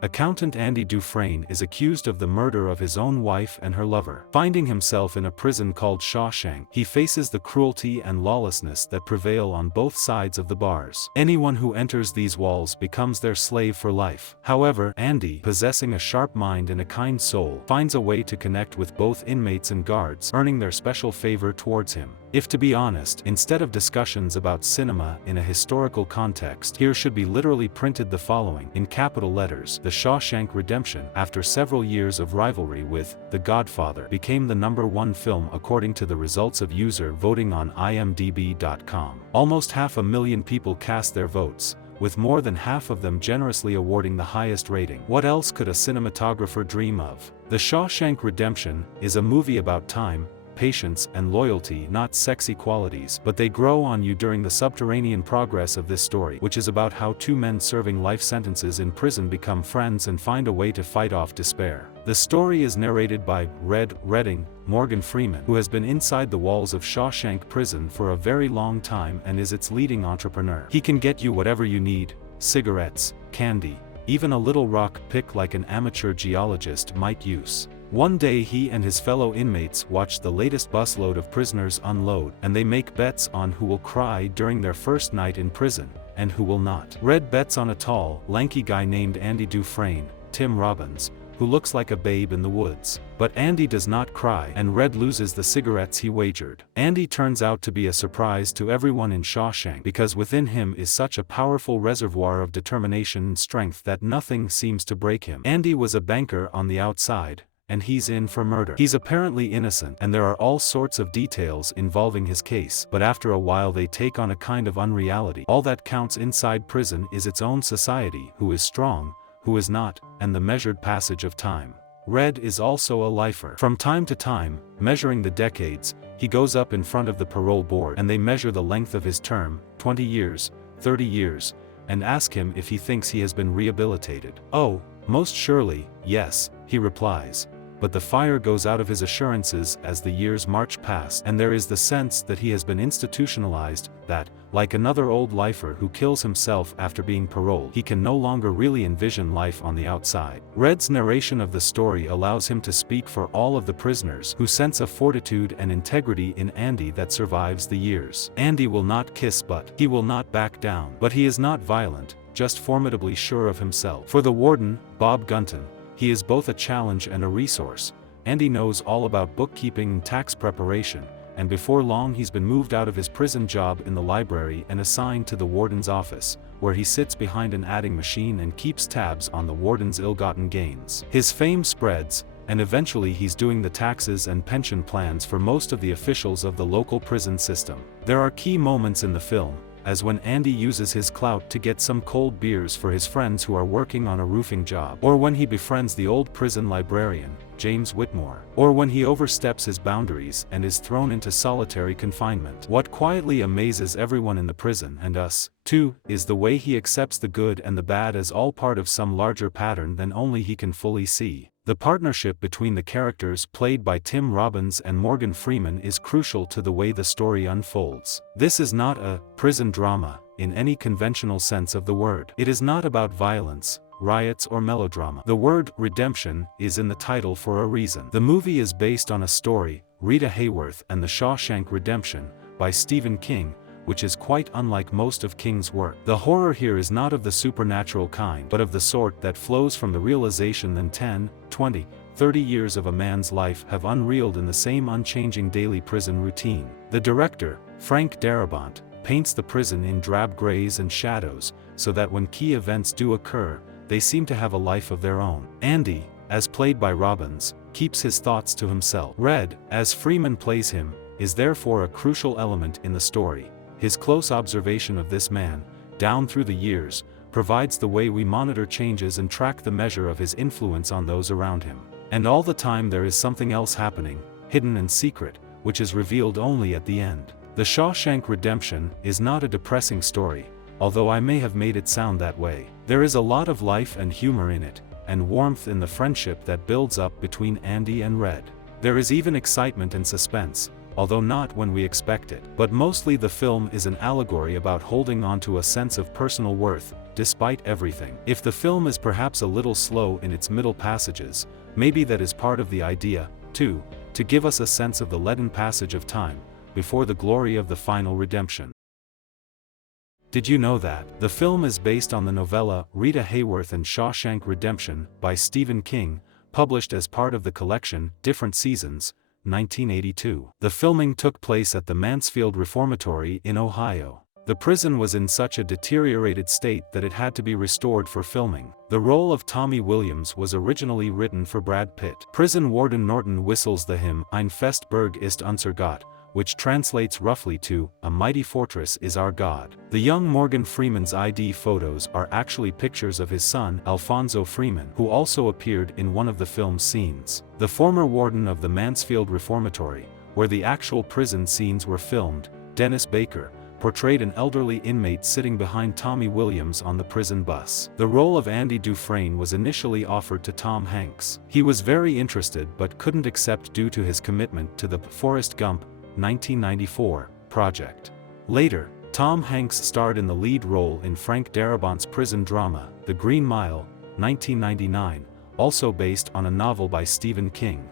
Accountant Andy Dufresne is accused of the murder of his own wife and her lover. Finding himself in a prison called Shawshank, he faces the cruelty and lawlessness that prevail on both sides of the bars. Anyone who enters these walls becomes their slave for life. However, Andy, possessing a sharp mind and a kind soul, finds a way to connect with both inmates and guards, earning their special favor towards him. If to be honest, instead of discussions about cinema in a historical context, here should be literally printed the following, in capital letters: The Shawshank Redemption, after several years of rivalry with The Godfather, became the #1 film according to the results of user voting on imdb.com. Almost 500,000 people cast their votes, with more than half of them generously awarding the highest rating. What else could a cinematographer dream of? The Shawshank Redemption is a movie about time, patience, and loyalty, not sexy qualities, but they grow on you during the subterranean progress of this story, which is about how two men serving life sentences in prison become friends and find a way to fight off despair. The story is narrated by Morgan Freeman, who has been inside the walls of Shawshank Prison for a very long time and is its leading entrepreneur. He can get you whatever you need: cigarettes, candy, even a little rock pick like an amateur geologist might use. One day he and his fellow inmates watch the latest busload of prisoners unload, and they make bets on who will cry during their first night in prison, and who will not. Red bets on a tall, lanky guy named Andy Dufresne, Tim Robbins, who looks like a babe in the woods. But Andy does not cry, and Red loses the cigarettes he wagered. Andy turns out to be a surprise to everyone in Shawshank, because within him is such a powerful reservoir of determination and strength that nothing seems to break him. Andy was a banker on the outside, and he's in for murder. He's apparently innocent, and there are all sorts of details involving his case, but after a while they take on a kind of unreality. All that counts inside prison is its own society, who is strong, who is not, and the measured passage of time. Red is also a lifer. From time to time, measuring the decades, he goes up in front of the parole board and they measure the length of his term, 20 years, 30 years, and ask him if he thinks he has been rehabilitated. "Oh, most surely, yes," he replies. But the fire goes out of his assurances as the years march past, and there is the sense that he has been institutionalized, that, like another old lifer who kills himself after being paroled, he can no longer really envision life on the outside. Red's narration of the story allows him to speak for all of the prisoners, who sense a fortitude and integrity in Andy that survives the years. Andy will not kiss butt. He will not back down. But he is not violent, just formidably sure of himself. For the warden, Bob Gunton, he is both a challenge and a resource. Andy knows all about bookkeeping and tax preparation, and before long he's been moved out of his prison job in the library and assigned to the warden's office, where he sits behind an adding machine and keeps tabs on the warden's ill-gotten gains. His fame spreads, and eventually he's doing the taxes and pension plans for most of the officials of the local prison system. There are key moments in the film, as when Andy uses his clout to get some cold beers for his friends who are working on a roofing job, or when he befriends the old prison librarian, James Whitmore, or when he oversteps his boundaries and is thrown into solitary confinement. What quietly amazes everyone in the prison, and us, too, is the way he accepts the good and the bad as all part of some larger pattern than only he can fully see. The partnership between the characters played by Tim Robbins and Morgan Freeman is crucial to the way the story unfolds. This is not a prison drama in any conventional sense of the word. It is not about violence, riots, or melodrama. The word redemption is in the title for a reason. The movie is based on a story, Rita Hayworth and the Shawshank Redemption, by Stephen King, which is quite unlike most of King's work. The horror here is not of the supernatural kind, but of the sort that flows from the realization that 10, 20, 30 years of a man's life have unreeled in the same unchanging daily prison routine. The director, Frank Darabont, paints the prison in drab grays and shadows, so that when key events do occur, they seem to have a life of their own. Andy, as played by Robbins, keeps his thoughts to himself. Red, as Freeman plays him, is therefore a crucial element in the story. His close observation of this man, down through the years, provides the way we monitor changes and track the measure of his influence on those around him. And all the time there is something else happening, hidden and secret, which is revealed only at the end. The Shawshank Redemption is not a depressing story, although I may have made it sound that way. There is a lot of life and humor in it, and warmth in the friendship that builds up between Andy and Red. There is even excitement and suspense, although not when we expect it. But mostly the film is an allegory about holding on to a sense of personal worth, despite everything. If the film is perhaps a little slow in its middle passages, maybe that is part of the idea, too, to give us a sense of the leaden passage of time, before the glory of the final redemption. Did you know that? The film is based on the novella Rita Hayworth and Shawshank Redemption by Stephen King, published as part of the collection Different Seasons, 1982. The filming took place at the Mansfield Reformatory in Ohio. The prison was in such a deteriorated state that it had to be restored for filming. The role of Tommy Williams was originally written for Brad Pitt. Prison warden Norton whistles the hymn Ein fest Burg ist unser Gott, which translates roughly to, "A mighty fortress is our God." The young Morgan Freeman's ID photos are actually pictures of his son, Alfonso Freeman, who also appeared in one of the film's scenes. The former warden of the Mansfield Reformatory, where the actual prison scenes were filmed, Dennis Baker, portrayed an elderly inmate sitting behind Tommy Williams on the prison bus. The role of Andy Dufresne was initially offered to Tom Hanks. He was very interested but couldn't accept due to his commitment to the Forrest Gump, 1994, project. Later, Tom Hanks starred in the lead role in Frank Darabont's prison drama, The Green Mile, 1999, also based on a novel by Stephen King.